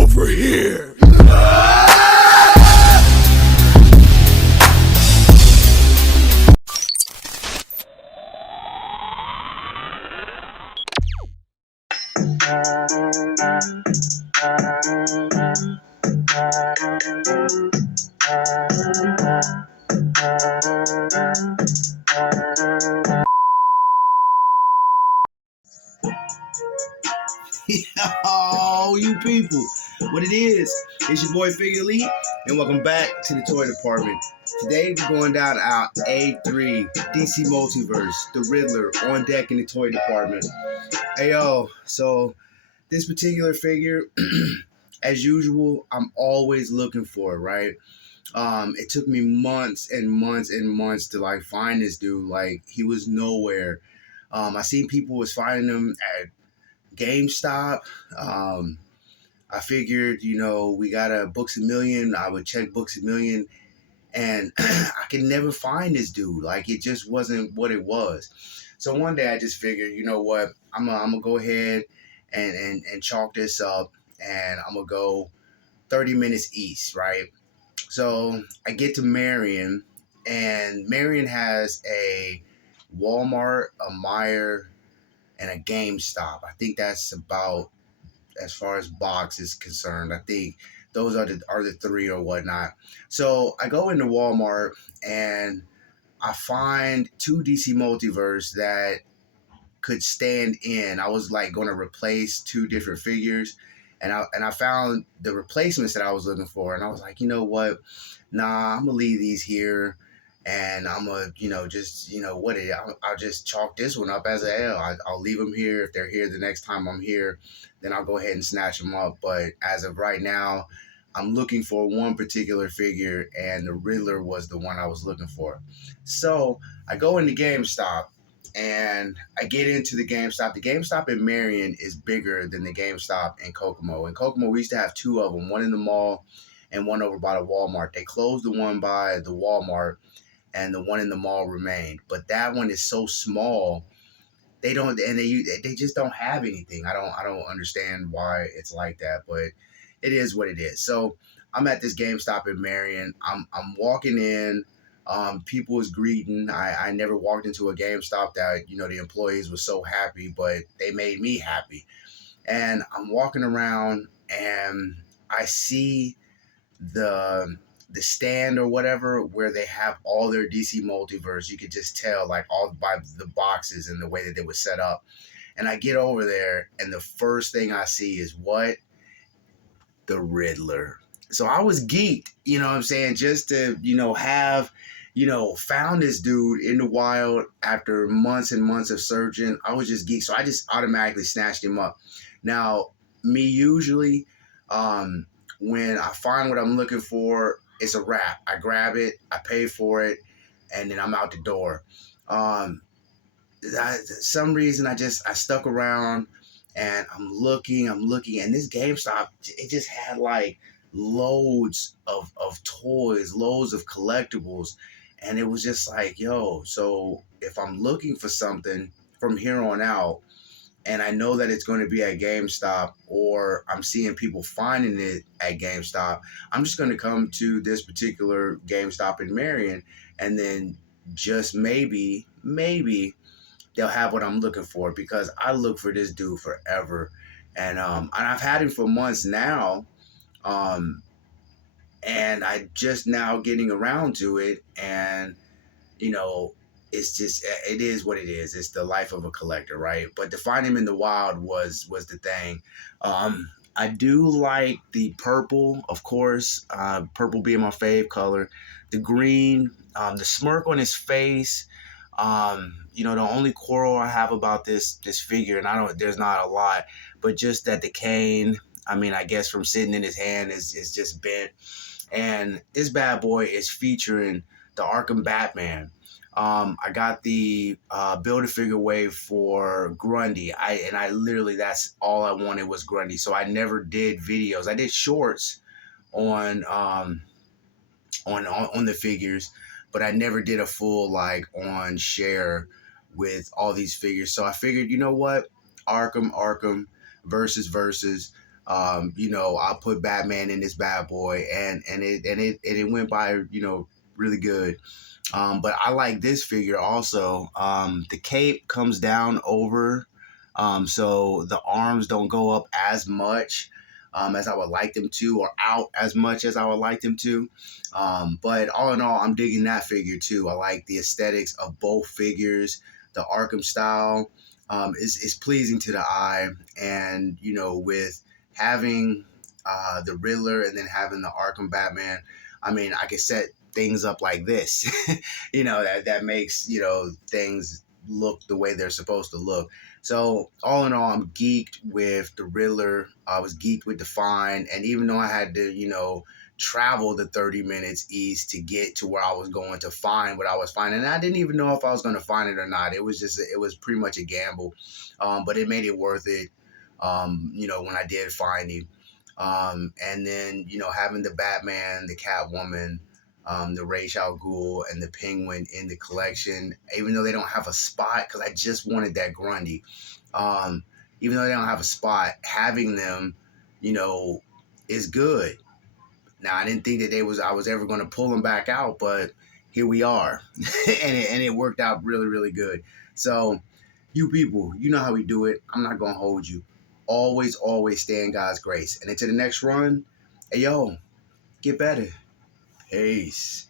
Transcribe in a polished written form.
over here. Yo, you people, what it is, it's your boy Figure Elite, and welcome back to the toy department. Today we're going down our A3 DC Multiverse, the Riddler, on deck in the toy department. Hey yo, so this particular figure, as usual, I'm always looking for it, right? It took me months and months and months to like find this dude. Like, he was nowhere. I seen people was finding him at GameStop. I figured, we got a Books A Million. I would check Books A Million, and I could never find this dude. Like, it just wasn't what it was. So one day I just figured, you know what? I'm gonna go ahead and chalk this up, and I'm gonna go 30 minutes east, right? So I get to Marion, and Marion has a Walmart, a Meijer, and a GameStop. I think that's about, as far as box is concerned. I think those are the three or whatnot. So I go into Walmart and I find two DC Multiverse that could stand in. I was like going to replace two different figures, and I found the replacements that I was looking for, and I was like, you know what? Nah, I'm gonna leave these here. And I'm going to, I'll just chalk this one up as a L. I'll leave them here. If they're here the next time I'm here, then I'll go ahead and snatch them up. But as of right now, I'm looking for one particular figure, and the Riddler was the one I was looking for. So I go into GameStop, and I get into the GameStop. The GameStop in Marion is bigger than the GameStop in Kokomo. In Kokomo, we used to have two of them, one in the mall and one over by the Walmart. They closed the one by the Walmart, and the one in the mall remained. But that one is so small, they just don't have anything. I don't understand why it's like that, but it is what it is. So I'm at this GameStop in Marion. I'm walking in. People was greeting. I never walked into a GameStop that, the employees were so happy, but they made me happy. And I'm walking around, and I see the stand or whatever where they have all their DC Multiverse. You could just tell, like, all by the boxes and the way that they were set up. And I get over there, and the first thing I see is what? The Riddler. So I was geeked, you know what I'm saying, just to, have, found this dude in the wild after months and months of searching. I was just geeked. So I just automatically snatched him up. Now, me usually, when I find what I'm looking for, it's a wrap. I grab it, I pay for it, and then I'm out the door. Some reason I stuck around, and I'm looking, and this GameStop, it just had like loads of toys, loads of collectibles, and it was just like, yo, so if I'm looking for something from here on out, and I know that it's going to be at GameStop, or I'm seeing people finding it at GameStop, I'm just going to come to this particular GameStop in Marion, and then just maybe they'll have what I'm looking for, because I look for this dude forever. And I've had him for months now, and I just now getting around to it, and it's just, it is what it is. It's the life of a collector, right? But to find him in the wild was the thing. I do like the purple, of course, purple being my fave color. The green, the smirk on his face. The only quarrel I have about this figure, and there's not a lot, but just that the cane, I guess from sitting in his hand is just bent. And this bad boy is featuring the Arkham Batman. I got the Build-A-Figure wave for Grundy. I literally, that's all I wanted was Grundy. So I never did videos. I did shorts on the figures, but I never did a full on share with all these figures. So I figured, you know what, Arkham versus. I put Batman in this bad boy, and it went by, really good. But I like this figure also. The cape comes down over, so the arms don't go up as much as I would like them to, or out as much as I would like them to. But all in all, I'm digging that figure too. I like the aesthetics of both figures. The Arkham style is pleasing to the eye, and with having the Riddler and then having the Arkham Batman, I mean, I could set things up like this. That makes things look the way they're supposed to look. So all in all, I'm geeked with the Riddler. I was geeked with the Find, and even though I had to travel the 30 minutes east to get to where I was going to find what I was finding, and I didn't even know if I was going to find it or not. It was pretty much a gamble, but it made it worth it. When I did find him. And then, having the Batman, the Catwoman, the Ra's al Ghul, and the Penguin in the collection, even though they don't have a spot, because I just wanted that Grundy. Even though they don't have a spot, having them, is good. Now, I didn't think that I was ever going to pull them back out, but here we are. and it worked out really, really good. So, you people, you know how we do it. I'm not going to hold you. Always, always stay in God's grace. And until the next run, hey, yo, get better. Peace.